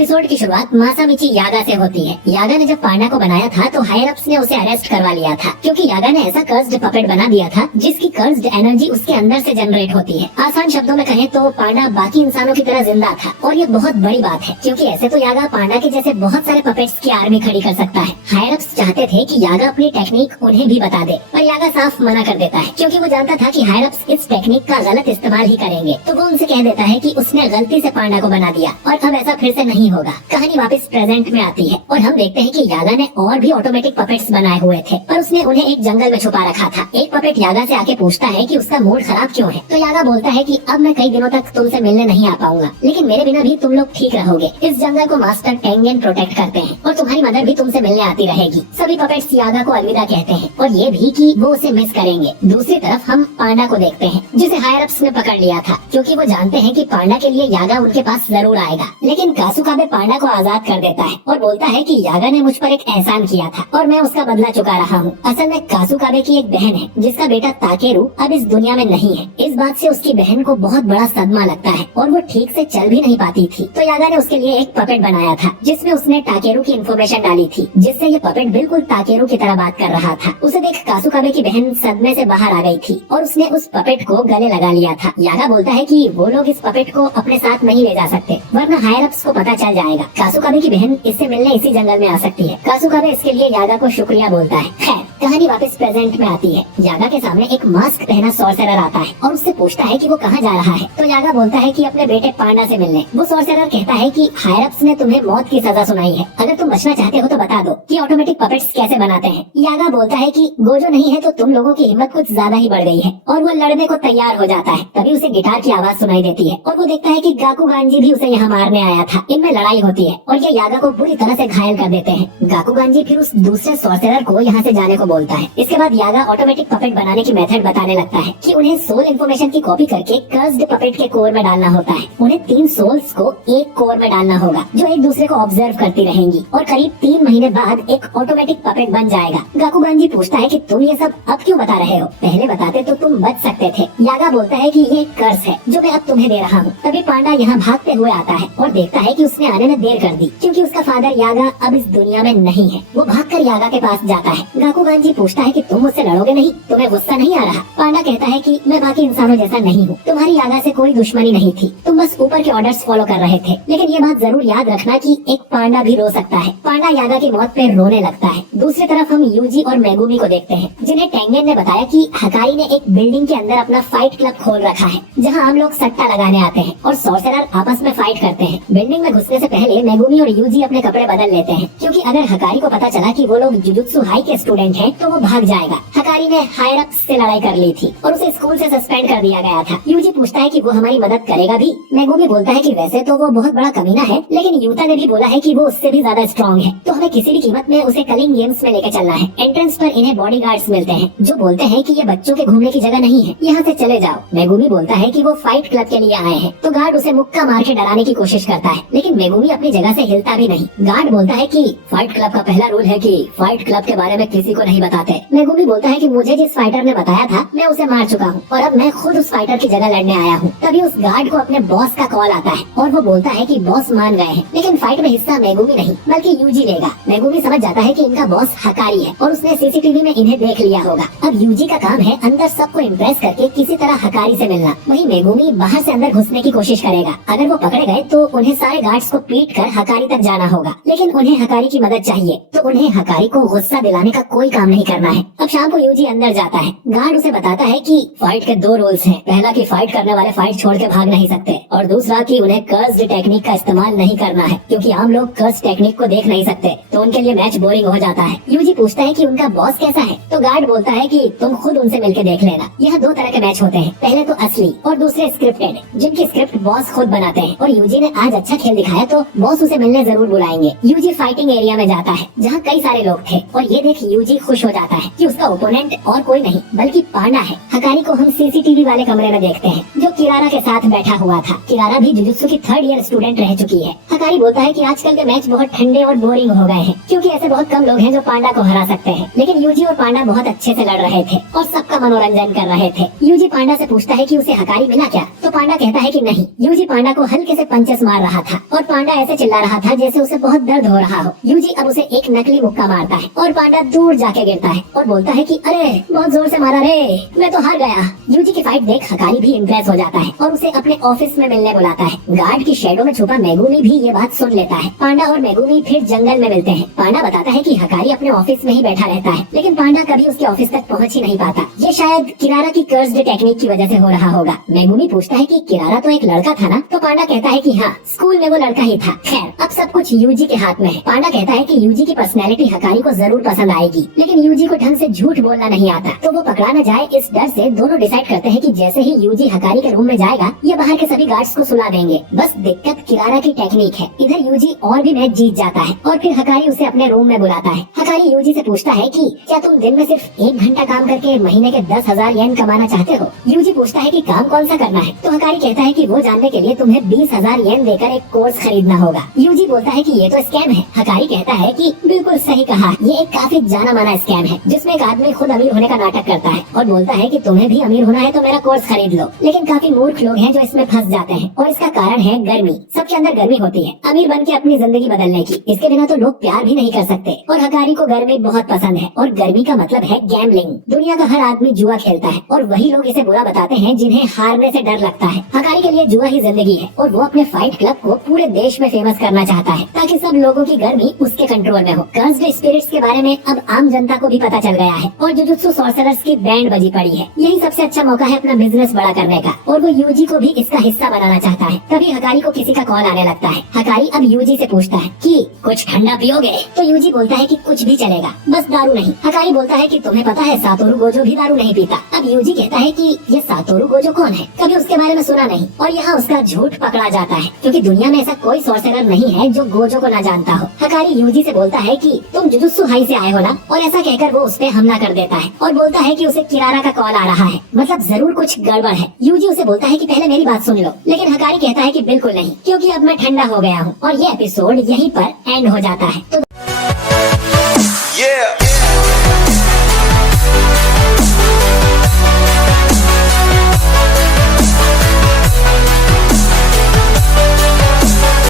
Episode की शुरुआत मासामिची यागा से होती है। यागा ने जब पांडा को बनाया था तो हायर अप्स ने उसे अरेस्ट करवा लिया था, क्योंकि यागा ने ऐसा कर्स्ड पपेट बना दिया था जिसकी कर्स्ड एनर्जी उसके अंदर से जनरेट होती है। आसान शब्दों में कहें तो पांडा बाकी इंसानों की तरह जिंदा था, और ये बहुत बड़ी बात है, क्योंकि ऐसे तो यागा पांडा के जैसे बहुत सारे पपेट्स की आर्मी खड़ी कर सकता है। हायर अप्स चाहते थे कि यागा अपनी टेक्निक उन्हें भी बता दे, पर यागा साफ मना कर देता है, क्योंकि वो जानता था कि हायर अप्स इस टेक्निक का गलत इस्तेमाल ही करेंगे। तो वो उनसे कह देता है कि उसने गलती से पांडा को बना दिया और अब ऐसा फिर से नहीं होगा। कहानी वापस प्रेजेंट में आती है और हम देखते हैं कि यागा ने और भी ऑटोमेटिक पपेट्स बनाए हुए थे, पर उसने उन्हें एक जंगल में छुपा रखा था। एक पपेट यागा से आके पूछता है कि उसका मूड खराब क्यों है, तो यागा बोलता है कि अब मैं कई दिनों तक तुमसे मिलने नहीं आ पाऊंगा, लेकिन मेरे बिना भी तुम लोग ठीक रहोगे। इस जंगल को मास्टर टेंगेन प्रोटेक्ट करते हैं और तुम्हारी मदर भी तुमसे मिलने आती रहेगी। सभी पपेट्स यागा को अलविदा कहते हैं और ये भी कि वो उसे मिस करेंगे। दूसरी तरफ हम पांडा को देखते हैं, जिसे हायर अप्स ने पकड़ लिया था, क्योंकि वो जानते हैं कि पांडा के लिए यागा उनके पास जरूर आएगा। लेकिन कासुकाबे पांडा को आजाद कर देता है और बोलता है कि यागा ने मुझ पर एक एहसान किया था और मैं उसका बदला चुका रहा हूँ। असल में कासुकाबे की एक बहन है जिसका बेटा ताकेरू अब इस दुनिया में नहीं है। इस बात से उसकी बहन को बहुत बड़ा सदमा लगता है और वो ठीक से चल भी नहीं पाती थी। तो यागा ने उसके लिए एक पपेट बनाया था जिसमें उसने ताकेरू की इन्फॉर्मेशन डाली थी, जिससे ये पपेट बिल्कुल ताकेरू की तरह बात कर रहा था। उसे देख कासुकाबे की बहन सदमे से बाहर आ गई थी और उसने उस पपेट को गले लगा लिया था। यागा बोलता है कि वो लोग इस पपेट को अपने साथ नहीं ले जा सकते, वरना हायर अप्स को पता चल जाएगा। कासुकाबे की बहन इससे मिलने इसी जंगल में आ सकती है। कासुकाबे इसके लिए यागा को शुक्रिया बोलता है। खैर, कहानी वापस प्रेजेंट में आती है। यागा के सामने एक मास्क पहना सॉर्सरर आता है और उससे पूछता है कि वो कहाँ जा रहा है। तो यागा बोलता है कि अपने बेटे पांडा से मिलने। वो सॉर्सरर कहता है कि हायर अप्स ने तुम्हें मौत की सजा सुनाई है, अगर तुम बचना चाहते हो तो बता दो कि ऑटोमेटिक पपेट्स कैसे बनाते हैं। यागा बोलता है कि गोजो नहीं है तो तुम लोगों की हिम्मत कुछ ज्यादा ही बढ़ गई है, और वो लड़ने को तैयार हो जाता है। तभी उसे गिटार की आवाज सुनाई देती है और वो देखता है कि गाकुगांजी भी उसे यहाँ मारने आया था। इनमें लड़ाई होती है और ये यागा को बुरी तरह से घायल कर देते हैं। गाकुगांजी फिर उस दूसरे सॉर्सरर को यहाँ से जाने को बोलता है। इसके बाद यागा ऑटोमेटिक पपेट बनाने की मेथड बताने लगता है कि उन्हें सोल इन्फॉर्मेशन की कॉपी करके कर्स्ड पपेट के कोर में डालना होता है। उन्हें 3 सोल्स को एक कोर में डालना होगा जो एक दूसरे को ऑब्जर्व करती रहेंगी, और करीब 3 महीने बाद एक ऑटोमेटिक पपेट बन जाएगा। गाकुगांजी पूछता है कि तुम ये सब अब क्यों बता रहे हो, पहले बताते तो तुम बच सकते थे। यागा बोलता है कि ये कर्ज है जो मैं अब तुम्हें दे रहा हूँ। तभी पांडा यहाँ भागते हुए आता है और देखता है कि उसने आने में देर कर दी, क्योंकि उसका फादर यागा अब इस दुनिया में नहीं है। वो भागकर यागा के पास जाता है। गाकुगांजी पूछता है कि तुम मुझसे लड़ोगे नहीं, तुम्हें गुस्सा नहीं आ रहा। पांडा कहता है कि मैं बाकी इंसानों जैसा नहीं हूँ, तुम्हारी यागा से कोई दुश्मनी नहीं थी, तुम बस ऊपर के ऑर्डर्स फॉलो कर रहे थे। लेकिन ये बात जरूर याद रखना कि एक पांडा भी रो सकता है। पांडा यागा की मौत पे रोने लगता है। दूसरी तरफ हम यूजी और मेगुमी को देखते हैं, जिन्हें टेंगेन ने बताया कि हकारी ने एक बिल्डिंग के अंदर अपना फाइट क्लब खोल रखा है, जहाँ हम लोग सट्टा लगाने आते हैं और सॉर्सरर आपस में फाइट करते हैं। बिल्डिंग में घुसने से पहले मेगुमी और यूजी अपने कपड़े बदल लेते हैं, क्योंकि अगर हकारी को पता चला कि वो लोग जुजुत्सु हाई के स्टूडेंट हैं तो वो भाग जाएगा। हकारी ने हायर अप्स से लड़ाई कर ली थी और उसे स्कूल से सस्पेंड कर दिया गया था। यूजी पूछता है कि वो हमारी मदद करेगा भी। मेगुमी बोलता है कि वैसे तो वो बहुत बड़ा कमीना है, लेकिन यूता ने भी बोला है कि वो उससे भी ज्यादा स्ट्रॉन्ग है, तो हमें किसी भी कीमत में उसे कलिंग गेम्स में लेकर चलना है। एंट्रेंस पर इन्हें बॉडीगार्ड्स मिलते हैं जो बोलते हैं कि ये बच्चों के घूमने की जगह नहीं है, यहाँ से चले जाओ। मेगुमी बोलता है कि वो फाइट क्लब के लिए आए हैं, तो गार्ड उसे मुक्का मार के डराने की कोशिश करता है, लेकिन मेगुमी अपनी जगह से हिलता भी नहीं। गार्ड बोलता है कि फाइट क्लब का पहला रूल है कि फाइट क्लब के बारे में किसी को नहीं बताते। मेगुमी बोलता है कि मुझे जिस फाइटर ने बताया था मैं उसे मार चुका हूँ और अब मैं खुद उस फाइटर की जगह लड़ने आया हूँ। तभी उस गार्ड को अपने बॉस का कॉल आता है और वो बोलता है कि बॉस मान गए हैं, लेकिन फाइट में हिस्सा मेगुमी नहीं बल्कि यूजी लेगा। मेगुमी समझ जाता है कि इनका बॉस हकारी है और उसने सीसीटीवी में इन्हें देख लिया होगा। अब यूजी का काम है अंदर सबको इम्प्रेस करके किसी तरह हकारी से मिलना। वहीं मेगुमी बाहर से अंदर घुसने की कोशिश करेगा। अगर वो पकड़े गए तो उन्हें सारे गार्ड्स को पीट कर हकारी तक जाना होगा, लेकिन उन्हें हकारी की मदद चाहिए, तो उन्हें हकारी को गुस्सा दिलाने का कोई काम नहीं करना है। अब शाम को यूजी अंदर जाता है। गार्ड उसे बताता है कि फाइट के 2 रूल्स हैं। पहला कि फाइट करने वाले फाइट छोड़ के भाग नहीं सकते, और दूसरा कि उन्हें कर्स्ड टेक्निक का इस्तेमाल नहीं करना है, क्योंकि आम लोग कर्स्ड टेक्निक को देख नहीं सकते, तो उनके लिए मैच बोरिंग हो जाता है। यूजी पूछता है कि उनका बॉस कैसा है, तो गार्ड बोलता है कि तुम खुद उनसे मिलके देख लेना। यह 2 तरह के मैच होते हैं, पहले तो असली और दूसरे स्क्रिप्टेड, जिनकी स्क्रिप्ट बॉस खुद बनाते हैं। और यूजी ने आज अच्छा खेल दिखाया तो बॉस उसे मिलने जरूर बुलाएंगे। यूजी फाइटिंग एरिया में जाता है जहाँ कई सारे लोग थे, और ये देख यूजी खुश हो जाता है कि उसका ओपोनेंट और कोई नहीं बल्कि पांडा है। हकारी को हम सीसीटीवी वाले कमरे में देखते हैं जो किरारा के साथ बैठा हुआ था। किरारा भी जुजुत्सु की 3rd ईयर स्टूडेंट रह चुकी है। हकारी बोलता है कि आजकल के मैच बहुत ठंडे और बोरिंग हो गए हैं क्योंकि ऐसे बहुत कम लोग हैं जो पांडा को हरा सकते हैं। लेकिन यूजी और पांडा बहुत अच्छे से लड़ रहे थे और सबका मनोरंजन कर रहे थे। यूजी पांडा से पूछता है कि उसे हकारी मिला क्या, तो पांडा कहता है कि नहीं। यूजी पांडा को हल्के से पंचेस मार रहा था और पांडा ऐसे चिल्ला रहा था जैसे उसे बहुत दर्द हो रहा हो। यूजी अब उसे एक नकली मुक्का मारता है और पांडा दूर जाके गिरता है और बोलता है कि अरे बहुत जोर से मारा रे, मैं तो हार गया। यूजी की फाइट देख हकारी भी इम्प्रेस हो जाता है और उसे अपने ऑफिस में मिलने बुलाता है। गार्ड की शेडो में छुपा मेगुमी भी ये बात सुन लेता है। पांडा और मेगुमी फिर जंगल में मिलते हैं। पांडा बताता है कि हकारी अपने ऑफिस में ही बैठा रहता है, लेकिन पांडा कभी उसके ऑफिस तक पहुंच ही नहीं पाता। ये शायद किरारा की कर्स्ड टेक्निक की वजह से हो रहा होगा। मेगुमी पूछता है कि किरारा तो एक लड़का था ना, तो पांडा कहता है कि हाँ, स्कूल में वो लड़का ही था। खैर अब सब कुछ यूजी के हाथ में है। पांडा कहता है कि यूजी की पर्सनैलिटी हकारी को जरूर पसंद आएगी, लेकिन यूजी को ढंग से झूठ बोलना नहीं आता, तो वो पकड़ा न जाए इस डर से दोनों डिसाइड करते हैं कि जैसे ही यूजी हकारी के रूम में जाएगा ये बाहर के सभी गार्ड्स को सुला देंगे। बस दिक्कत किरारा की टेक्निक है। इधर यूजी और भी मैच जीत जाता है और फिर हकारी उसे अपने रूम में बुलाता है। हकारी यूजी से पूछता है कि क्या तुम दिन में सिर्फ 1 घंटा काम करके महीने के 10,000 येन कमाना चाहते हो। यूजी पूछता है कि काम कौन सा करना है, तो हकारी कहता है कि वो जानने के लिए तुम्हें 20,000 येन देकर एक कोर्स खरीदना होगा। यूजी बोलता है कि ये तो स्कैम है। हकारी कहता है कि बिल्कुल सही कहा, ये एक काफी जाना माना स्कैम है जिसमें एक आदमी खुद अमीर होने का नाटक करता है और बोलता है कि तुम्हें भी अमीर होना है तो मेरा कोर्स खरीद लो। लेकिन काफी मूर्ख लोग हैं जो इसमें फंस जाते हैं और इसका कारण है गर्मी। सबके अंदर गर्मी होती है अमीर बन के अपनी जिंदगी बदलने की। इसके बिना तो लोग प्यार भी नहीं कर सकते और हकारी को गर्मी बहुत पसंद है और गर्मी का मतलब है गैम्बलिंग। दुनिया का हर आदमी जुआ खेलता है और वही लोग इसे बुरा बताते हैं जिन्हें हारने से डर लगता है। हकारी के लिए जुआ ही जिंदगी है और वो अपने फाइट क्लब को पूरे देश में फेमस करना चाहता है ताकि सब लोगों की गर्मी उसके कंट्रोल में हो। कर्स्ड स्पिरिट्स के बारे में अब आम जनता को भी पता चल गया है और जुजुत्सु सॉर्सरर्स की बैंड बजी पड़ी है। यही सबसे अच्छा मौका है अपना बिजनेस बड़ा करने का और वो यूजी को भी इसका हिस्सा बनाना चाहता है। तभी हकारी को किसी का कॉल आने लगता है। हकारी अब यूजी से पूछता है कि कुछ ठंडा पियोगे, तो यूजी बोलता है कि कुछ भी चलेगा, बस दारू नहीं। हकारी बोलता है कि तुम्हें पता है सातोरु गोजो भी दारू नहीं पीता। अब यूजी कहता है कि ये सातोरु गोजो कौन है, कभी उसके बारे में सुना नहीं। और यहाँ उसका झूठ पकड़ा जाता है क्योंकि दुनिया में ऐसा कोई सॉर्सरर नहीं है जो गोजो को न जानता हो। हकारी यूजी से बोलता है कि तुम जुजुत्सु हाई से आए हो ना, और ऐसा कहकर वो उस पे हमला कर देता है और बोलता है कि उसे किरारा का कॉल आ रहा है, मतलब जरूर कुछ गड़बड़ है। यूजी उसे बोलता है कि पहले मेरी बात सुन लो, लेकिन हकारी कहता है कि बिल्कुल नहीं, क्योंकि अब मैं ठंडा हो गया हूँ। और ये एपिसोड यहीं पर एंड हो जाता है। तो